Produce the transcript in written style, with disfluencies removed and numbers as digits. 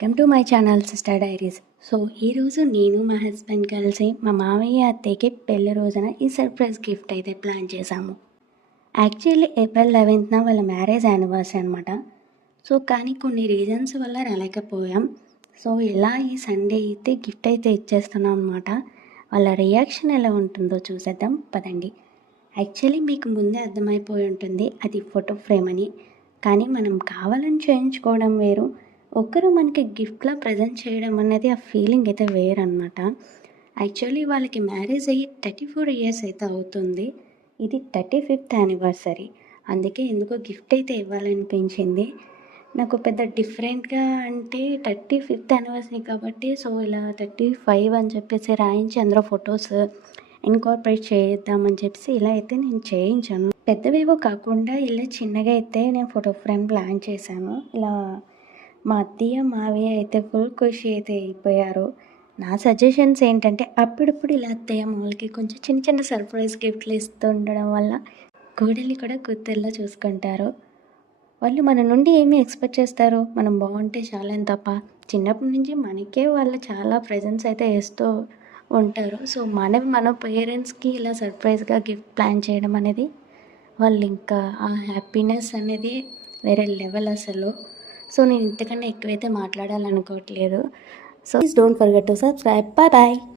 Welcome to my channel sister diaries. So ఈరోజు నేను మా హస్బెండ్ కలిసి మా మామయ్య అత్తయ్యకి పెళ్లి రోజున ఈ సర్ప్రైజ్ గిఫ్ట్ అయితే ప్లాన్ చేశాము. యాక్చువల్లీ ఏప్రిల్ 11th వాళ్ళ మ్యారేజ్ యానివర్సరీ అనమాట. సో కానీ కొన్ని రీజన్స్ వల్ల రాలేకపోయాం. సో ఇలా ఈ సండే అయితే గిఫ్ట్ అయితే ఇచ్చేస్తున్నాం అనమాట. వాళ్ళ రియాక్షన్ ఎలా ఉంటుందో చూసేద్దాం పదండి. యాక్చువల్లీ మీకు ముందే అర్థమైపోయి ఉంటుంది అది ఫోటో ఫ్రేమ్ అని. కానీ మనం కావాలని చేయించుకోవడం వేరు, ఒకరు మనకి గిఫ్ట్లా ప్రజెంట్ చేయడం అనేది ఆ ఫీలింగ్ అయితే వేరనమాట. యాక్చువల్లీ వాళ్ళకి మ్యారేజ్ అయ్యి 34 ఇయర్స్ అయితే అవుతుంది. ఇది 35th యానివర్సరీ. అందుకే ఎందుకో గిఫ్ట్ అయితే ఇవ్వాలనిపించింది నాకు. పెద్ద డిఫరెంట్గా అంటే 35th యానివర్సరీ కాబట్టి సో ఇలా 35 అని చెప్పేసి రాయించి అందులో ఫొటోస్ ఇన్కార్పొరేట్ చేద్దామని చెప్పేసి ఇలా అయితే నేను చేయించాను. పెద్దవేవో కాకుండా ఇలా చిన్నగా అయితే నేను ఫోటో ఫ్రేమ్ ప్లాన్ చేశాను. ఇలా మా అత్తయ్య మావయ్య అయితే ఫుల్ ఖుషి అయితే అయిపోయారు. నా సజెషన్స్ ఏంటంటే అప్పుడప్పుడు ఇలా అత్తయ్య మామూలుకి కొంచెం చిన్న చిన్న సర్ప్రైజ్ గిఫ్ట్లు ఇస్తూ ఉండడం వల్ల కోడల్ని కూడా కూతుర్లా చూసుకుంటారు. వాళ్ళు మన నుండి ఏమి ఎక్స్పెక్ట్ చేస్తారు, మనం బాగుంటే చాలని తప్ప. చిన్నప్పటి నుంచి మనకే వాళ్ళు చాలా ప్రెజెన్స్ అయితే ఇస్తూ ఉంటారు. సో మన పేరెంట్స్కి ఇలా సర్ప్రైజ్గా గిఫ్ట్ ప్లాన్ చేయడం అనేది వాళ్ళు ఇంకా ఆ హ్యాపీనెస్ అనేది వేరే లెవెల్ అసలు. సో నేను ఇంతకన్నా ఎక్కువైతే మాట్లాడాలనుకోవట్లేదు. So please don't forget to subscribe. Bye bye.